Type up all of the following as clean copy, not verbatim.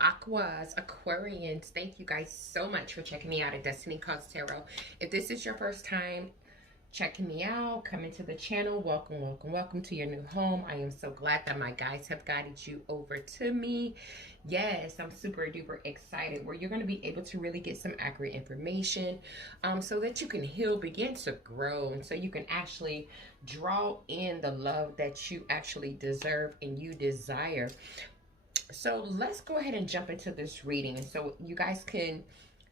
Aquas, Aquarians, thank you guys so much for checking me out at Destiny Calls Tarot. If this is your first time checking me out, coming to the channel, welcome, welcome, welcome to your new home. I am so glad that my guides have guided you over to me. Yes, I'm super duper excited where you're going to be able to really get some accurate information so that you can heal, begin to grow, and so you can actually draw in the love that you actually deserve and you desire. So let's go ahead and jump into this reading. And so you guys can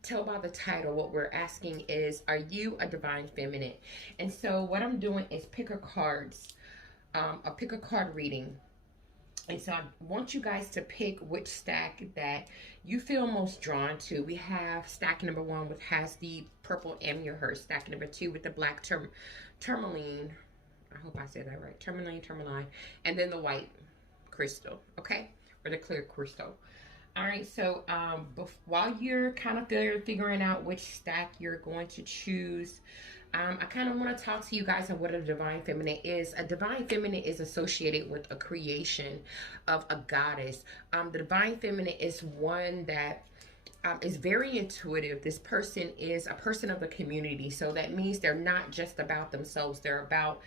tell by the title, what we're asking is, are you a divine feminine? And so what I'm doing is pick a card reading. And so I want you guys to pick which stack that you feel most drawn to. We have stack number 1, which has the purple amber, stack number 2 with the black tourmaline. I hope I said that right. Tourmaline, and then the white crystal, okay? Or the clear crystal. All right, so while you're kind of figuring out which stack you're going to choose, I kind of want to talk to you guys on what a divine feminine is. A divine feminine is associated with a creation of a goddess. The divine feminine is one that is very intuitive. This person is a person of the community. So that means they're not just about themselves. They're about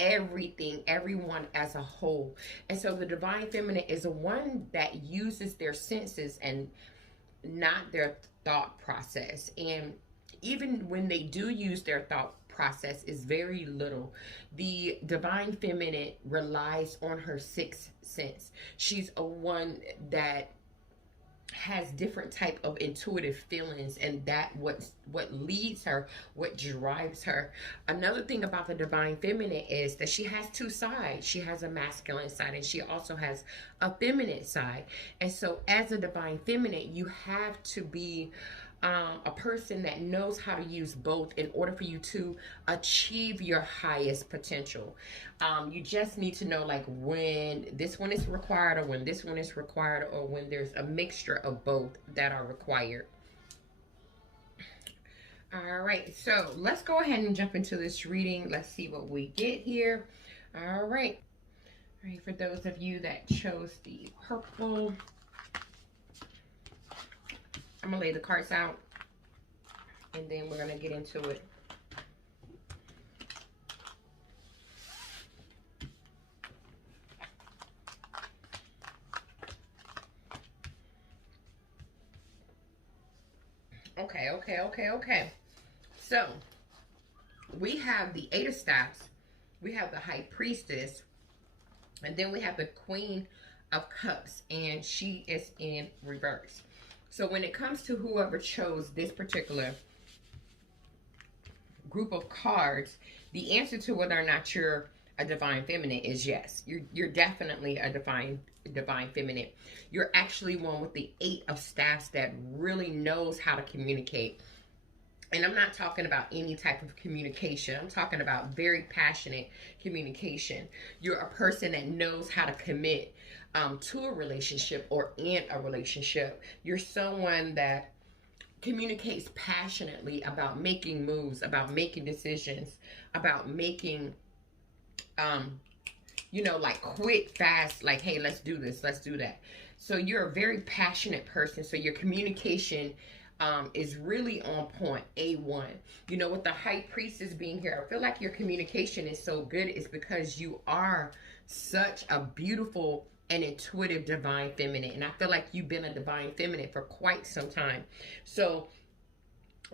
everything, everyone as a whole. And so the divine feminine is a one that uses their senses and not their thought process. And even when they do use their thought process, is very little. The divine feminine relies on her sixth sense. She's a one that has different type of intuitive feelings, and that what leads her, what drives her. Another thing about the divine feminine is that she has two sides. She has a masculine side and she also has a feminine side. And so as a divine feminine, you have to be a person that knows how to use both in order for you to achieve your highest potential. You just need to know like when this one is required or when this one is required, or when there's a mixture of both that are required. All right, so let's go ahead and jump into this reading. Let's see what we get here. All right, for those of you that chose the purple, I'm gonna lay the cards out and then we're gonna get into it. Okay. So we have the Eight of Staffs, we have the High Priestess, and then we have the Queen of Cups, and she is in reverse. So when it comes to whoever chose this particular group of cards, the answer to whether or not you're a divine feminine is yes. You're definitely a divine feminine. You're actually one with the Eight of Staffs that really knows how to communicate. And I'm not talking about any type of communication. I'm talking about very passionate communication. You're a person that knows how to commit to a relationship or in a relationship. You're someone that communicates passionately about making moves, about making decisions, about making, like quick, fast, like, hey, let's do this, let's do that. So you're a very passionate person. So your communication is really on point, A1. With the High Priestess being here, I feel like your communication is so good is because you are such a beautiful and intuitive divine feminine. And I feel like you've been a divine feminine for quite some time. So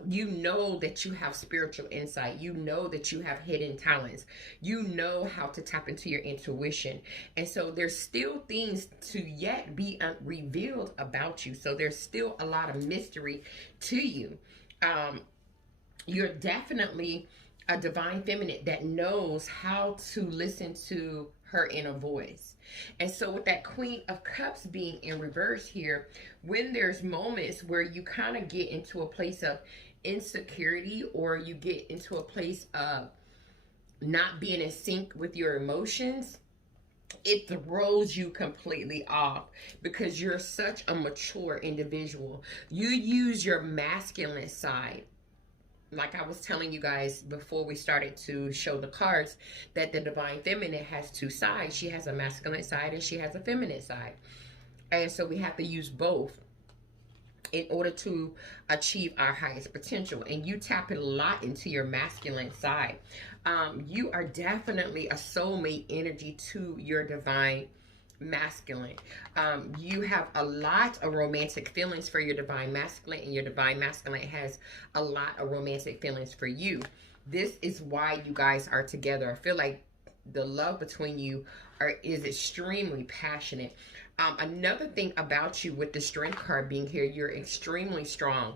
you know that you have spiritual insight. You know that you have hidden talents. You know how to tap into your intuition. And so there's still things to yet be revealed about you. So there's still a lot of mystery to you. You're definitely a divine feminine that knows how to listen to her inner voice. And so with that Queen of Cups being in reverse here, when there's moments where you kind of get into a place of insecurity, or you get into a place of not being in sync with your emotions, it throws you completely off because you're such a mature individual. You use your masculine side. Like I was telling you guys before we started to show the cards, that the divine feminine has two sides. She has a masculine side and she has a feminine side. And so we have to use both. in order to achieve our highest potential. And you tap it a lot into your masculine side. You are definitely a soulmate energy to your divine masculine. You have a lot of romantic feelings for your divine masculine, and your divine masculine has a lot of romantic feelings for you. This is why you guys are together. I feel like the love between you is extremely passionate. Another thing about you with the strength card being here, you're extremely strong.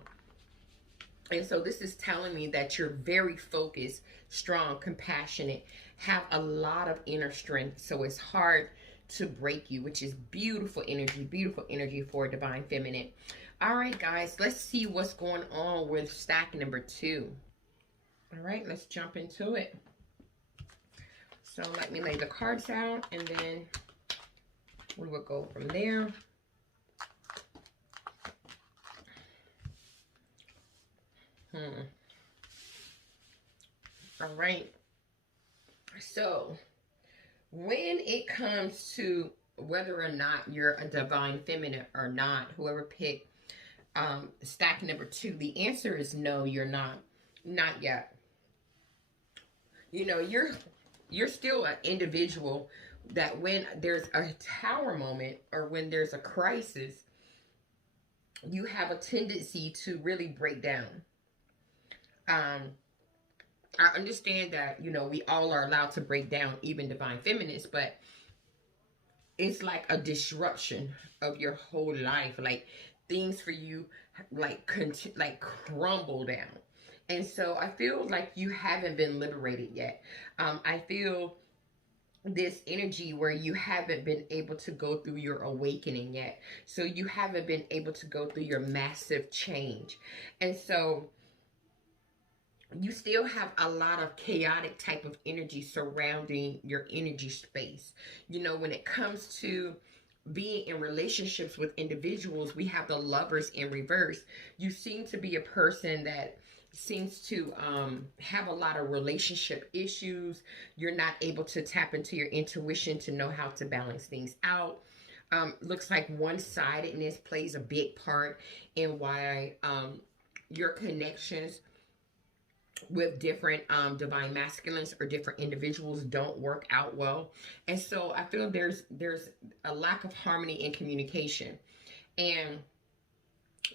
And so this is telling me that you're very focused, strong, compassionate, have a lot of inner strength. So it's hard to break you, which is beautiful energy for divine feminine. All right, guys, let's see what's going on with stack number 2. All right, let's jump into it. So let me lay the cards out, and then we will go from there. All right. So when it comes to whether or not you're a divine feminine or not, whoever picked stack number 2, the answer is no, you're not. Not yet. You know, you're still an individual that when there's a tower moment or when there's a crisis, you have a tendency to really break down. I understand that, you know, we all are allowed to break down, even divine feminists, but it's like a disruption of your whole life. Like things for you like crumble down. And so I feel like you haven't been liberated yet. I feel this energy where you haven't been able to go through your awakening yet. So you haven't been able to go through your massive change. And so you still have a lot of chaotic type of energy surrounding your energy space. You know, when it comes to being in relationships with individuals, we have the Lovers in reverse. You seem to be a person that seems to have a lot of relationship issues. You're not able to tap into your intuition to know how to balance things out. Looks like one-sidedness plays a big part in why your connections with different divine masculines or different individuals don't work out well. And so I feel there's a lack of harmony in communication. And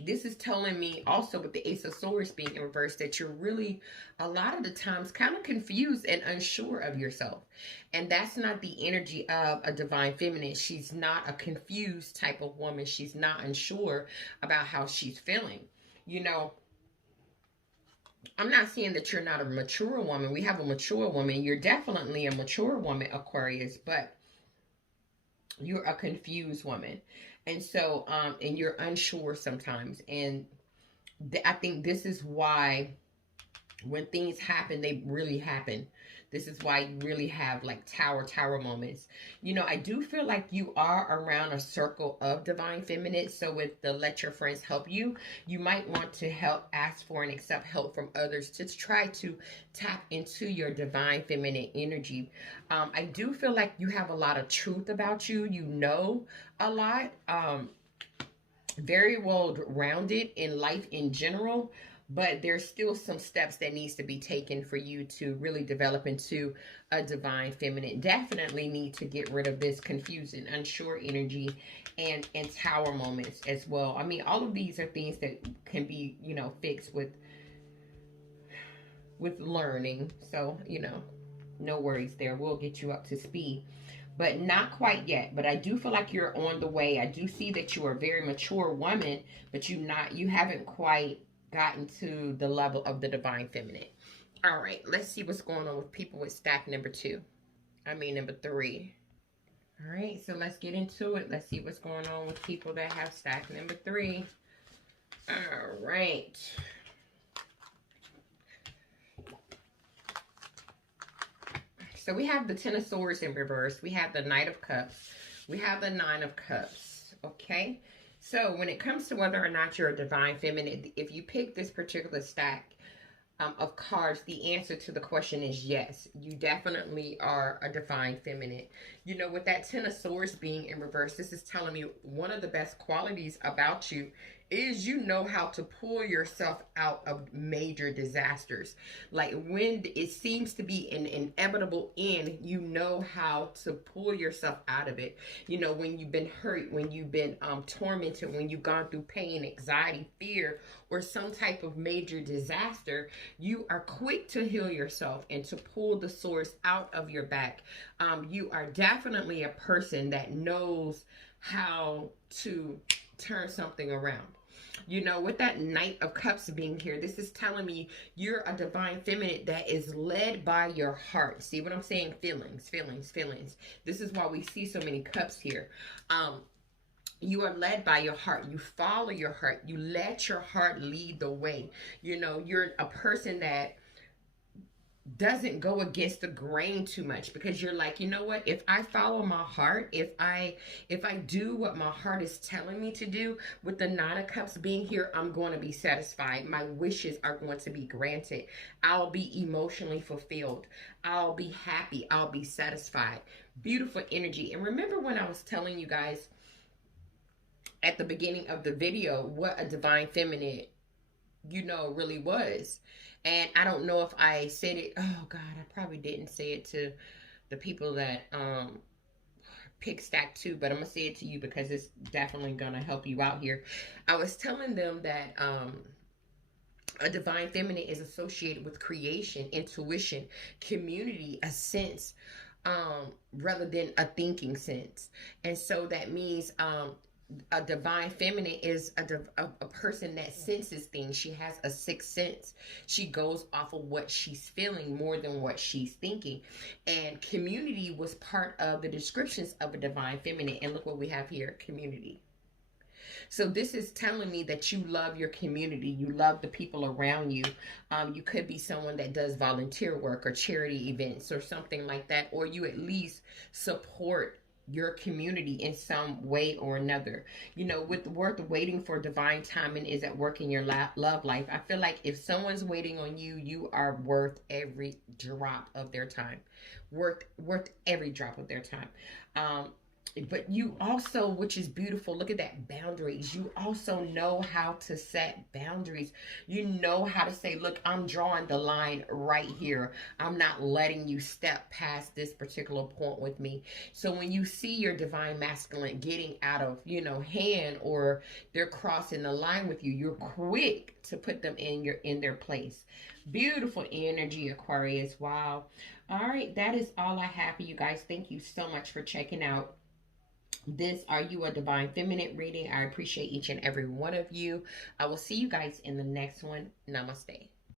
this is telling me also with the Ace of Swords being in reverse that you're really a lot of the times kind of confused and unsure of yourself. And that's not the energy of a divine feminine. She's not a confused type of woman. She's not unsure about how she's feeling. You know, I'm not saying that you're not a mature woman. We have a mature woman. You're definitely a mature woman, Aquarius, but you're a confused woman. And so, and you're unsure sometimes. And I think this is why when things happen, they really happen. This is why you really have like tower moments. You know, I do feel like you are around a circle of divine feminine. So with the let your friends help you, you might want to ask for and accept help from others to try to tap into your divine feminine energy. I do feel like you have a lot of truth about you. You know a lot. Very well rounded in life in general. But there's still some steps that needs to be taken for you to really develop into a divine feminine. Definitely need to get rid of this confused and unsure energy and tower moments as well. I mean, all of these are things that can be, you know, fixed with learning. So, you know, no worries there. We'll get you up to speed. But not quite yet. But I do feel like you're on the way. I do see that you are a very mature woman, but you haven't quite gotten to the level of the divine feminine. All right, let's see what's going on with people with stack number 3. All right, so let's get into it. Let's see what's going on with people that have stack number 3. All right. So we have the Ten of Swords in reverse. We have the Knight of Cups. We have the Nine of Cups. Okay. So when it comes to whether or not you're a divine feminine, if you pick this particular stack of cards, the answer to the question is yes. You definitely are a divine feminine. You know, with that Ten of Swords being in reverse, this is telling me one of the best qualities about you is you know how to pull yourself out of major disasters. Like when it seems to be an inevitable end, you know how to pull yourself out of it. You know, when you've been hurt, when you've been tormented, when you've gone through pain, anxiety, fear, or some type of major disaster, you are quick to heal yourself and to pull the source out of your back. You are definitely a person that knows how to turn something around. You know, with that Knight of Cups being here, this is telling me you're a divine feminine that is led by your heart. See what I'm saying? Feelings, feelings, feelings. This is why we see so many cups here. You are led by your heart. You follow your heart. You let your heart lead the way. You know, you're a person that doesn't go against the grain too much, because you're like, you know what, if I follow my heart, if I do what my heart is telling me to do, with the Nine of Cups being here, I'm going to be satisfied. My wishes are going to be granted. I'll be emotionally fulfilled. I'll be happy. I'll be satisfied. Beautiful energy. And remember when I was telling you guys at the beginning of the video what a divine feminine, you know, really was. And I don't know if I said it, oh God, I probably didn't say it to the people that pick stack 2, but I'm gonna say it to you because it's definitely gonna help you out here. I was telling them that a divine feminine is associated with creation, intuition, community, a sense, rather than a thinking sense. And so that means a divine feminine is a person that senses things. She has a sixth sense. She goes off of what she's feeling more than what she's thinking. And community was part of the descriptions of a divine feminine. And look what we have here, community. So this is telling me that you love your community. You love the people around you. You could be someone that does volunteer work or charity events or something like that. Or you at least support your community in some way or another. You know, with worth waiting for divine timing is at work in your love life. I feel like if someone's waiting on you, you are worth every drop of their time. Worth every drop of their time. But you also, which is beautiful, look at that, boundaries. You also know how to set boundaries. You know how to say, look, I'm drawing the line right here. I'm not letting you step past this particular point with me. So when you see your divine masculine getting out of, you know, hand, or they're crossing the line with you, you're quick to put them in their place. Beautiful energy, Aquarius. Wow. All right, that is all I have for you guys. Thank you so much for checking out this Are You a Divine Feminine reading. I appreciate each and every one of you. I will see you guys in the next one. Namaste.